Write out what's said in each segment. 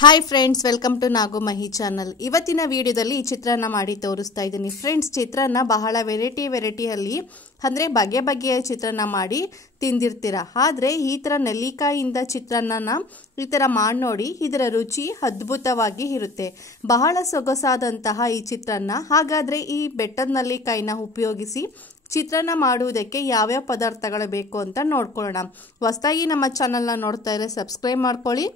Hi friends, welcome to Nagu Mahi channel. ಇವತ್ತಿನ ವಿಡಿಯೋದಲ್ಲಿ ಚಿತ್ರಾನ್ನ ಮಾಡಿ ತೋರಿಸ್ತಾ ಇದ್ದೀನಿ. ಫ್ರೆಂಡ್ಸ್, ಚಿತ್ರಾನ್ನ ಬಹಳ ವೆರೈಟಿಯಲ್ಲಿ ಅಂದರೆ ಬಗೆಯ ಚಿತ್ರಾನ್ನ ಮಾಡಿ ತಿಂದಿರ್ತೀರ. ಆದರೆ ಈ ಥರ ನೆಲ್ಲಿಕಾಯಿಂದ ಚಿತ್ರಾನ್ನನ ಈ ಥರ ಮಾಡಿ ನೋಡಿ, ಇದರ ರುಚಿ ಅದ್ಭುತವಾಗಿ ಇರುತ್ತೆ. ಬಹಳ ಸೊಗಸಾದಂತಹ ಈ ಚಿತ್ರಾನ್ನ. ಹಾಗಾದರೆ ಈ ಬೆಟ್ಟದ ನೆಲ್ಲಿಕಾಯಿನ ಉಪಯೋಗಿಸಿ ಚಿತ್ರಾನ್ನ ಮಾಡುವುದಕ್ಕೆ ಯಾವ್ಯಾವ ಪದಾರ್ಥಗಳು ಬೇಕು ಅಂತ ನೋಡ್ಕೊಳ್ಳೋಣ. ಹೊಸದಾಗಿ ನಮ್ಮ ಚಾನಲ್ನ ನೋಡ್ತಾ ಇದ್ರೆ ಸಬ್ಸ್ಕ್ರೈಬ್ ಮಾಡ್ಕೊಳ್ಳಿ,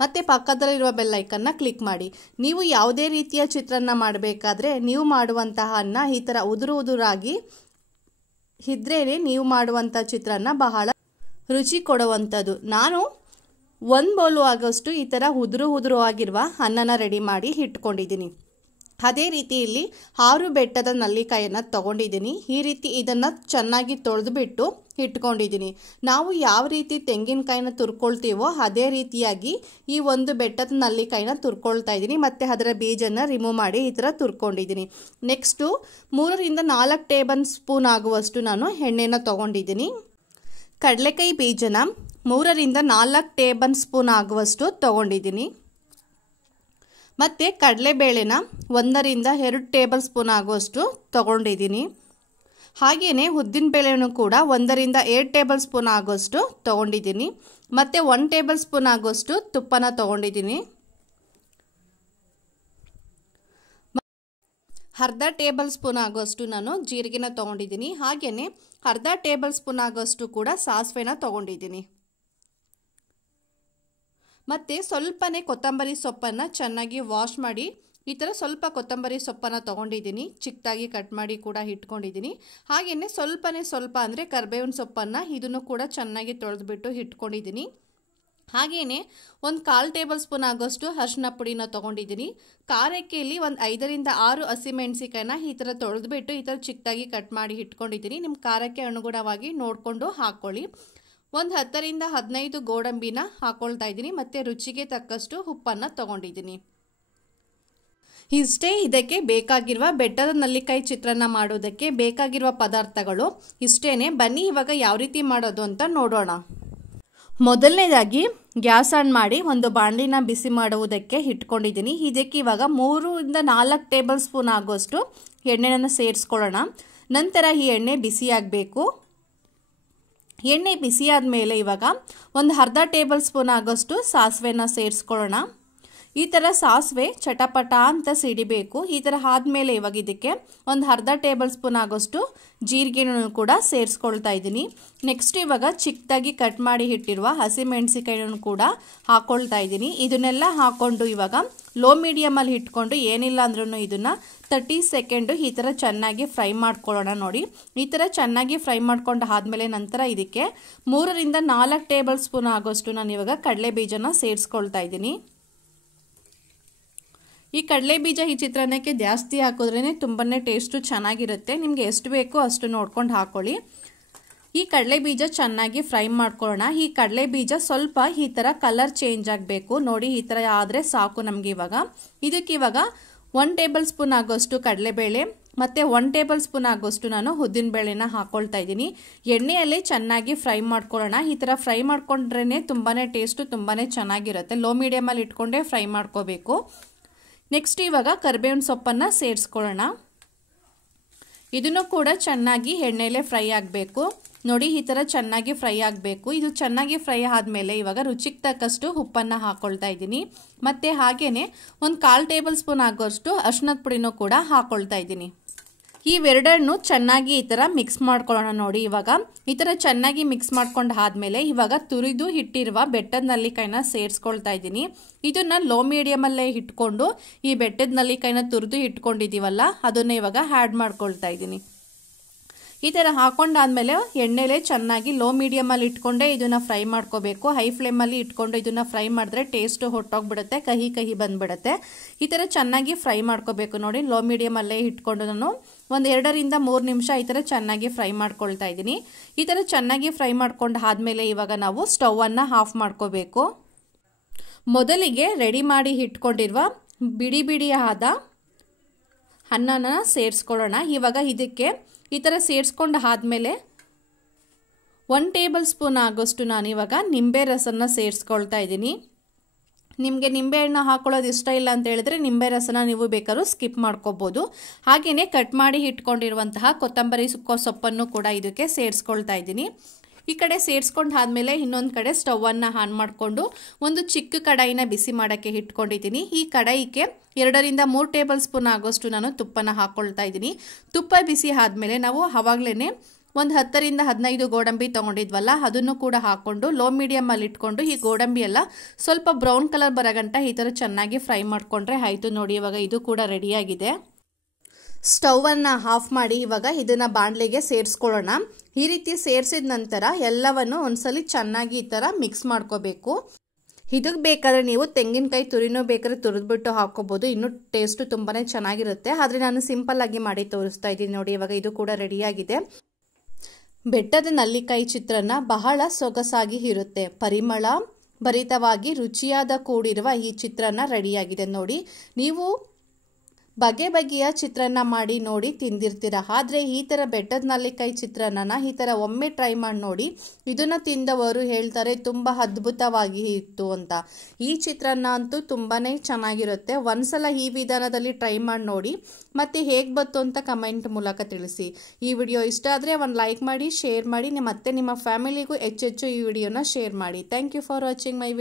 ಮತ್ತು ಪಕ್ಕದಲ್ಲಿರುವ ಬೆಲ್ ಐಕನ್ನ ಕ್ಲಿಕ್ ಮಾಡಿ. ನೀವು ಯಾವುದೇ ರೀತಿಯ ಚಿತ್ರಾನ್ನ ಮಾಡಬೇಕಾದ್ರೆ ನೀವು ಮಾಡುವಂತಹ ಅನ್ನ ಈ ಥರ ಉದುರಾಗಿ ಇದ್ರೇ ನೀವು ಮಾಡುವಂಥ ಚಿತ್ರಾನ್ನ ಬಹಳ ರುಚಿ ಕೊಡುವಂಥದ್ದು. ನಾನು 1 ಬೌಲು ಆಗೋಷ್ಟು ಈ ಥರ ಉದುರು ಆಗಿರುವ ಅನ್ನನ ರೆಡಿ ಮಾಡಿ ಇಟ್ಕೊಂಡಿದ್ದೀನಿ. ಅದೇ ರೀತಿ ಇಲ್ಲಿ 6 ಬೆಟ್ಟದ ನೆಲ್ಲಿಕಾಯನ್ನು ತಗೊಂಡಿದ್ದೀನಿ. ಈ ರೀತಿ ಇದನ್ನು ಚೆನ್ನಾಗಿ ತೊಳೆದುಬಿಟ್ಟು ಇಟ್ಕೊಂಡಿದ್ದೀನಿ. ನಾವು ಯಾವ ರೀತಿ ತೆಂಗಿನಕಾಯಿನ ತುರ್ಕೊಳ್ತೀವೋ ಅದೇ ರೀತಿಯಾಗಿ ಈ 1 ಬೆಟ್ಟದ ನೆಲ್ಲಿಕಾಯಿನ ತುರ್ಕೊಳ್ತಾ ಇದ್ದೀನಿ. ಮತ್ತು ಅದರ ಬೀಜನ ರಿಮೂವ್ ಮಾಡಿ ಈ ಥರ ತುರ್ಕೊಂಡಿದ್ದೀನಿ. ನೆಕ್ಸ್ಟು 3 ರಿಂದ 4 ಟೇಬಲ್ ಸ್ಪೂನ್ ಆಗುವಷ್ಟು ನಾನು ಎಣ್ಣೆನ ತಗೊಂಡಿದ್ದೀನಿ. ಕಡಲೆಕಾಯಿ ಬೀಜನ 3 ರಿಂದ 4 ಟೇಬಲ್ ಸ್ಪೂನ್ ಆಗುವಷ್ಟು ತಗೊಂಡಿದ್ದೀನಿ. ಮತ್ತು ಕಡಲೆಬೇಳೆನ 1 ರಿಂದ 2 ಟೇಬಲ್ ಸ್ಪೂನ್ ಆಗುವಷ್ಟು ತಗೊಂಡಿದ್ದೀನಿ. ಹಾಗೆಯೇ ಉದ್ದಿನಬೇಳೆನೂ ಕೂಡ 1 ರಿಂದ 2 ಟೇಬಲ್ ಸ್ಪೂನ್ ಆಗುವಷ್ಟು ತಗೊಂಡಿದ್ದೀನಿ. ಮತ್ತು 1 ಟೇಬಲ್ ಸ್ಪೂನ್ ಆಗುವಷ್ಟು ತುಪ್ಪನ ತಗೊಂಡಿದ್ದೀನಿ. ಅರ್ಧ ಟೇಬಲ್ ಸ್ಪೂನ್ ಆಗುವಷ್ಟು ನಾನು ಜೀರಿಗೆನ ತಗೊಂಡಿದ್ದೀನಿ. ಹಾಗೆಯೇ ಅರ್ಧ ಟೇಬಲ್ ಸ್ಪೂನ್ ಆಗುವಷ್ಟು ಕೂಡ ಸಾಸಿವೆನ ತಗೊಂಡಿದ್ದೀನಿ. ಮತ್ತು ಸ್ವಲ್ಪನೇ ಕೊತ್ತಂಬರಿ ಸೊಪ್ಪನ್ನು ಚೆನ್ನಾಗಿ ವಾಶ್ ಮಾಡಿ ಈ ಥರ ಸ್ವಲ್ಪ ಕೊತ್ತಂಬರಿ ಸೊಪ್ಪನ್ನು ತೊಗೊಂಡಿದ್ದೀನಿ. ಚಿಕ್ಕದಾಗಿ ಕಟ್ ಮಾಡಿ ಕೂಡ ಇಟ್ಕೊಂಡಿದ್ದೀನಿ. ಹಾಗೆಯೇ ಸ್ವಲ್ಪ ಅಂದರೆ ಕರಿಬೇವಿನ ಸೊಪ್ಪನ್ನು ಇದನ್ನು ಕೂಡ ಚೆನ್ನಾಗಿ ತೊಳೆದುಬಿಟ್ಟು ಇಟ್ಕೊಂಡಿದ್ದೀನಿ. ಹಾಗೆಯೇ 1/4 ಟೇಬಲ್ ಸ್ಪೂನ್ ಆಗೋಷ್ಟು ಅರಿಶಿನ ಪುಡಿನ ತೊಗೊಂಡಿದ್ದೀನಿ. ಖಾರಕ್ಕೆ ಇಲ್ಲಿ 5 ರಿಂದ 6 ಹಸಿಮೆಣಸಿಕಾಯಿನ ಈ ಥರ ತೊಳೆದುಬಿಟ್ಟು ಈ ಥರ ಚಿಕ್ಕದಾಗಿ ಕಟ್ ಮಾಡಿ ಇಟ್ಕೊಂಡಿದ್ದೀನಿ. ನಿಮ್ಮ ಖಾರಕ್ಕೆ ಅನುಗುಣವಾಗಿ ನೋಡಿಕೊಂಡು ಹಾಕ್ಕೊಳ್ಳಿ. 10 ರಿಂದ 15 ಗೋಡಂಬಿನ ಹಾಕೊಳ್ತಾ ಇದ್ದೀನಿ. ಮತ್ತು ರುಚಿಗೆ ತಕ್ಕಷ್ಟು ಉಪ್ಪನ್ನು ತಗೊಂಡಿದ್ದೀನಿ. ಇಷ್ಟೇ ಇದಕ್ಕೆ ಬೇಕಾಗಿರುವ ಬೆಟ್ಟದ ನೆಲ್ಲಿಕಾಯಿ ಚಿತ್ರಾನ್ನ ಮಾಡೋದಕ್ಕೆ ಬೇಕಾಗಿರುವ ಪದಾರ್ಥಗಳು ಇಷ್ಟೇನೆ. ಬನ್ನಿ ಇವಾಗ ಯಾವ ರೀತಿ ಮಾಡೋದು ಅಂತ ನೋಡೋಣ. ಮೊದಲನೇದಾಗಿ ಗ್ಯಾಸ್ ಆನ್ ಮಾಡಿ ಒಂದು ಬಾಣಲಿನ ಬಿಸಿ ಮಾಡುವುದಕ್ಕೆ ಇಟ್ಕೊಂಡಿದ್ದೀನಿ. ಇದಕ್ಕೆ ಇವಾಗ 3 ರಿಂದ 4 ಟೇಬಲ್ ಸ್ಪೂನ್ ಆಗುವಷ್ಟು ಎಣ್ಣೆಯನ್ನು ಸೇರಿಸ್ಕೊಳ್ಳೋಣ. ನಂತರ ಈ ಎಣ್ಣೆ ಬಿಸಿಯಾಗಬೇಕು. ಎಣ್ಣೆ ಬಿಸಿಯಾದ ಮೇಲೆ ಇವಾಗ ಒಂದು ಅರ್ಧ ಟೇಬಲ್ ಸ್ಪೂನ್ ಆಗೋಷ್ಟು ಸಾಸಿವೆನ ಸೇರಿಸ್ಕೊಳ್ಳೋಣ. ಈ ಥರ ಸಾಸಿವೆ ಚಟಪಟ ಅಂತ ಸಿಡಿಬೇಕು. ಈ ಥರ ಆದಮೇಲೆ ಇವಾಗ ಇದಕ್ಕೆ ಒಂದು ಅರ್ಧ ಟೇಬಲ್ ಸ್ಪೂನ್ ಆಗೋಷ್ಟು ಜೀರಿಗೆನೂ ಕೂಡ ಸೇರಿಸ್ಕೊಳ್ತಾ ಇದ್ದೀನಿ. ನೆಕ್ಸ್ಟ್ ಇವಾಗ ಚಿಕ್ಕದಾಗಿ ಕಟ್ ಮಾಡಿ ಇಟ್ಟಿರುವ ಹಸಿಮೆಣಸಿಕಾಯಿನೂ ಕೂಡ ಹಾಕ್ಕೊಳ್ತಾ ಇದ್ದೀನಿ. ಇದನ್ನೆಲ್ಲ ಹಾಕ್ಕೊಂಡು ಇವಾಗ ಲೋ ಮೀಡಿಯಮಲ್ಲಿ ಇಟ್ಕೊಂಡು ಏನಿಲ್ಲ ಅಂದ್ರೂ ಇದನ್ನು 30 ಸೆಕೆಂಡು ಈ ಥರ ಚೆನ್ನಾಗಿ ಫ್ರೈ ಮಾಡ್ಕೊಳ್ಳೋಣ. ನೋಡಿ, ಈ ಥರ ಚೆನ್ನಾಗಿ ಫ್ರೈ ಮಾಡ್ಕೊಂಡು ಆದಮೇಲೆ ನಂತರ ಇದಕ್ಕೆ 3 ರಿಂದ 4 ಟೇಬಲ್ ಸ್ಪೂನ್ ಆಗೋಷ್ಟು ನಾನು ಇವಾಗ ಕಡಲೆ ಬೀಜನ ಸೇರಿಸ್ಕೊಳ್ತಾ ಇದ್ದೀನಿ. ಈ ಕಡಲೆ ಬೀಜ ಈ ಚಿತ್ರಾನ್ನಕ್ಕೆ ಜಾಸ್ತಿ ಹಾಕಿದ್ರೇ ತುಂಬಾ ಟೇಸ್ಟು ಚೆನ್ನಾಗಿರುತ್ತೆ. ನಿಮಗೆ ಎಷ್ಟು ಬೇಕೋ ಅಷ್ಟು ನೋಡ್ಕೊಂಡು ಹಾಕ್ಕೊಳ್ಳಿ. ಈ ಕಡಲೆ ಬೀಜ ಚೆನ್ನಾಗಿ ಫ್ರೈ ಮಾಡ್ಕೊಳ್ಳೋಣ. ಈ ಕಡಲೆ ಬೀಜ ಸ್ವಲ್ಪ ಈ ಥರ ಕಲರ್ ಚೇಂಜ್ ಆಗಬೇಕು. ನೋಡಿ, ಈ ಥರ ಆದರೆ ಸಾಕು ನಮಗೆ. ಇದಕ್ಕೆ ಇವಾಗ 1 ಟೇಬಲ್ ಸ್ಪೂನ್ ಆಗೋಷ್ಟು ಕಡಲೆಬೇಳೆ ಮತ್ತು 1 ಟೇಬಲ್ ಸ್ಪೂನ್ ಆಗೋಷ್ಟು ನಾನು ಉದ್ದಿನಬೇಳೆನ ಹಾಕ್ಕೊಳ್ತಾ ಇದ್ದೀನಿ. ಎಣ್ಣೆಯಲ್ಲೇ ಚೆನ್ನಾಗಿ ಫ್ರೈ ಮಾಡ್ಕೊಳ್ಳೋಣ. ಈ ಥರ ಫ್ರೈ ಮಾಡ್ಕೊಂಡ್ರೇ ತುಂಬಾ ಟೇಸ್ಟು ತುಂಬಾ ಚೆನ್ನಾಗಿರುತ್ತೆ. ಲೋ ಮೀಡಿಯಮಲ್ಲಿ ಇಟ್ಕೊಂಡೇ ಫ್ರೈ ಮಾಡ್ಕೋಬೇಕು. ನೆಕ್ಸ್ಟ್ ಇವಾಗ ಕರಿಬೇವಿನ ಸೊಪ್ಪನ್ನು ಸೇರಿಸ್ಕೊಳ್ಳೋಣ. ಇದನ್ನು ಕೂಡ ಚೆನ್ನಾಗಿ ಎಣ್ಣೆಯಲ್ಲೇ ಫ್ರೈ ಆಗಬೇಕು. ನೋಡಿ, ಈ ಥರ ಚೆನ್ನಾಗಿ ಫ್ರೈ ಆಗಬೇಕು. ಇದು ಚೆನ್ನಾಗಿ ಫ್ರೈ ಆದಮೇಲೆ ಇವಾಗ ರುಚಿಗೆ ತಕ್ಕಷ್ಟು ಉಪ್ಪನ್ನು ಹಾಕ್ಕೊಳ್ತಾ ಇದ್ದೀನಿ. ಮತ್ತು ಹಾಗೆಯೇ 1/4 ಟೇಬಲ್ ಸ್ಪೂನ್ ಆಗೋಷ್ಟು ಅರಿಶಿನದ ಪುಡಿನೂ ಕೂಡ ಹಾಕ್ಕೊಳ್ತಾ ಇದ್ದೀನಿ. ಇವೆರಡನ್ನು ಚೆನ್ನಾಗಿ ಈ ಥರ ಮಿಕ್ಸ್ ಮಾಡ್ಕೊಳ್ಳೋಣ. ನೋಡಿ, ಇವಾಗ ಈ ಥರ ಚೆನ್ನಾಗಿ ಮಿಕ್ಸ್ ಮಾಡ್ಕೊಂಡು ಆದಮೇಲೆ ಇವಾಗ ತುರಿದು ಇಟ್ಟಿರುವ ಬೆಟ್ಟದ ನೆಲ್ಲಿಕಾಯಿನ ಸೇರಿಸ್ಕೊಳ್ತಾ ಇದ್ದೀನಿ. ಇದನ್ನು ಲೋ ಮೀಡಿಯಮಲ್ಲೇ ಇಟ್ಕೊಂಡು ಈ ಬೆಟ್ಟದ ನೆಲ್ಲಿಕಾಯಿನ ತುರಿದು ಇಟ್ಕೊಂಡಿದ್ದೀವಲ್ಲ ಅದನ್ನು ಇವಾಗ ಆ್ಯಡ್ ಮಾಡ್ಕೊಳ್ತಾ ಇದ್ದೀನಿ. ಈ ಥರ ಹಾಕೊಂಡಾದ್ಮೇಲೆ ಎಣ್ಣೆಲೆ ಚೆನ್ನಾಗಿ ಲೋ ಮೀಡಿಯಮಲ್ಲಿ ಇಟ್ಕೊಂಡೆ ಇದನ್ನು ಫ್ರೈ ಮಾಡ್ಕೋಬೇಕು. ಹೈ ಫ್ಲೇಮಲ್ಲಿ ಇಟ್ಕೊಂಡು ಇದನ್ನು ಫ್ರೈ ಮಾಡಿದ್ರೆ ಟೇಸ್ಟು ಹೊಟ್ಟೋಗ್ಬಿಡುತ್ತೆ, ಕಹಿ ಬಂದುಬಿಡುತ್ತೆ. ಈ ಥರ ಚೆನ್ನಾಗಿ ಫ್ರೈ ಮಾಡ್ಕೋಬೇಕು. ನೋಡಿ, ಲೋ ಮೀಡಿಯಮಲ್ಲೇ ಇಟ್ಕೊಂಡು ನಾನು 2 ರಿಂದ 3 ನಿಮಿಷ ಈ ಥರ ಚೆನ್ನಾಗಿ ಫ್ರೈ ಮಾಡ್ಕೊಳ್ತಾ ಇದ್ದೀನಿ. ಈ ಥರ ಚೆನ್ನಾಗಿ ಫ್ರೈ ಮಾಡ್ಕೊಂಡು ಆದಮೇಲೆ ಇವಾಗ ನಾವು ಸ್ಟವನ್ನು ಆಫ್ ಮಾಡ್ಕೋಬೇಕು. ಮೊದಲಿಗೆ ರೆಡಿ ಮಾಡಿ ಇಟ್ಕೊಂಡಿರುವ ಬಿಡಿ ಆದ ಅನ್ನನ ಸೇರಿಸ್ಕೊಳ್ಳೋಣ. ಇವಾಗ ಇದಕ್ಕೆ ಈ ಥರ ಸೇರಿಸ್ಕೊಂಡು ಆದಮೇಲೆ 1 ಟೇಬಲ್ ಸ್ಪೂನ್ ಆಗೋಷ್ಟು ನಾನು ಇವಾಗ ನಿಂಬೆ ರಸನ ಸೇರಿಸ್ಕೊಳ್ತಾ ಇದ್ದೀನಿ. ನಿಮಗೆ ನಿಂಬೆಹಣ್ಣು ಹಾಕೊಳ್ಳೋದು ಇಷ್ಟ ಇಲ್ಲ ಅಂತ ಹೇಳಿದ್ರೆ ನಿಂಬೆ ರಸನ ನೀವು ಬೇಕಾದ್ರೂ ಸ್ಕಿಪ್ ಮಾಡ್ಕೋಬೋದು. ಹಾಗೆಯೇ ಕಟ್ ಮಾಡಿ ಇಟ್ಕೊಂಡಿರುವಂತಹ ಕೊತ್ತಂಬರಿ ಸೊಪ್ಪನ್ನು ಕೂಡ ಇದಕ್ಕೆ ಸೇರಿಸ್ಕೊಳ್ತಾ ಇದ್ದೀನಿ. ಈ ಕಡೆ ಸೇರಿಸ್ಕೊಂಡು ಆದಮೇಲೆ ಇನ್ನೊಂದು ಕಡೆ ಸ್ಟವನ್ನು ಆನ್ ಮಾಡಿಕೊಂಡು ಒಂದು ಚಿಕ್ಕ ಕಡಾಯಿನ ಬಿಸಿ ಮಾಡೋಕ್ಕೆ ಇಟ್ಕೊಂಡಿದ್ದೀನಿ. ಈ ಕಡಾಯಿಗೆ 2ರಿಂದ 3 ಟೇಬಲ್ ಸ್ಪೂನ್ ಆಗೋಷ್ಟು ನಾನು ತುಪ್ಪನ ಹಾಕ್ಕೊಳ್ತಾ ಇದ್ದೀನಿ. ತುಪ್ಪ ಬಿಸಿ ಆದಮೇಲೆ ನಾವು ಆವಾಗಲೇ ಒಂದು 10ರಿಂದ 15 ಗೋಡಂಬಿ ತೊಗೊಂಡಿದ್ವಲ್ಲ ಅದನ್ನು ಕೂಡ ಹಾಕ್ಕೊಂಡು ಲೋ ಮೀಡಿಯಮಲ್ಲಿ ಇಟ್ಕೊಂಡು ಈ ಗೋಡಂಬಿ ಎಲ್ಲ ಸ್ವಲ್ಪ ಬ್ರೌನ್ ಕಲರ್ ಬರೋಗಂಟ ಈ ಥರ ಚೆನ್ನಾಗಿ ಫ್ರೈ ಮಾಡಿಕೊಂಡ್ರೆ ಆಯಿತು. ನೋಡಿ ಇವಾಗ ಇದು ಕೂಡ ರೆಡಿಯಾಗಿದೆ. ಸ್ಟವನ್ನು ಆಫ್ ಮಾಡಿ ಇವಾಗ ಇದನ್ನು ಬಾಣಲೆಗೆ ಸೇರಿಸ್ಕೊಳ್ಳೋಣ. ಈ ರೀತಿ ಸೇರಿಸಿದ ನಂತರ ಎಲ್ಲವನ್ನು ಒಂದ್ಸಲಿ ಚೆನ್ನಾಗಿ ಈ ಥರ ಮಿಕ್ಸ್ ಮಾಡ್ಕೋಬೇಕು. ಇದಕ್ಕೆ ಬೇಕಾದ್ರೆ ನೀವು ತೆಂಗಿನಕಾಯಿ ತುರಿನೂ ಬೇಕಾದ್ರೆ ತುರಿದ್ಬಿಟ್ಟು ಹಾಕೋಬೋದು, ಇನ್ನೂ ಟೇಸ್ಟು ತುಂಬಾ ಚೆನ್ನಾಗಿರುತ್ತೆ. ಆದರೆ ನಾನು ಸಿಂಪಲ್ ಆಗಿ ಮಾಡಿ ತೋರಿಸ್ತಾ ಇದ್ದೀನಿ. ನೋಡಿ ಇವಾಗ ಇದು ಕೂಡ ರೆಡಿಯಾಗಿದೆ. ಬೆಟ್ಟದ ನಲ್ಲಿಕಾಯಿ ಚಿತ್ರಾನ್ನ ಬಹಳ ಸೊಗಸಾಗಿ ಇರುತ್ತೆ. ಪರಿಮಳ ಭರಿತವಾಗಿ ರುಚಿಯಾದ ಕೂಡಿರುವ ಈ ಚಿತ್ರಾನ್ನ ರೆಡಿಯಾಗಿದೆ. ನೋಡಿ ನೀವು ಬಗೆ ಬಗೆಯ ಚಿತ್ರಾನ್ನ ಮಾಡಿ ನೋಡಿ ತಿಂದಿರ್ತೀರ. ಆದರೆ ಈ ಥರ ಬೆಟ್ಟದ ನಲ್ಲಿಕಾಯಿ ಚಿತ್ರಾನ್ನನ ಈ ಥರ ಒಮ್ಮೆ ಟ್ರೈ ಮಾಡಿ ನೋಡಿ. ಇದನ್ನು ತಿಂದವರು ಹೇಳ್ತಾರೆ ತುಂಬ ಅದ್ಭುತವಾಗಿ ಇತ್ತು ಅಂತ. ಈ ಚಿತ್ರಾನ್ನ ಅಂತೂ ತುಂಬಾ ಚೆನ್ನಾಗಿರುತ್ತೆ. ಒಂದ್ಸಲ ಈ ವಿಧಾನದಲ್ಲಿ ಟ್ರೈ ಮಾಡಿ ನೋಡಿ ಮತ್ತು ಹೇಗೆ ಬಂತು ಅಂತ ಕಮೆಂಟ್ ಮೂಲಕ ತಿಳಿಸಿ. ಈ ವಿಡಿಯೋ ಇಷ್ಟ ಆದರೆ ಒಂದು ಲೈಕ್ ಮಾಡಿ, ಶೇರ್ ಮಾಡಿ, ಮತ್ತೆ ನಿಮ್ಮ ಫ್ಯಾಮಿಲಿಗೂ ಹೆಚ್ಚೆಚ್ಚು ಈ ವಿಡಿಯೋನ ಶೇರ್ ಮಾಡಿ. Thank you for watching my video.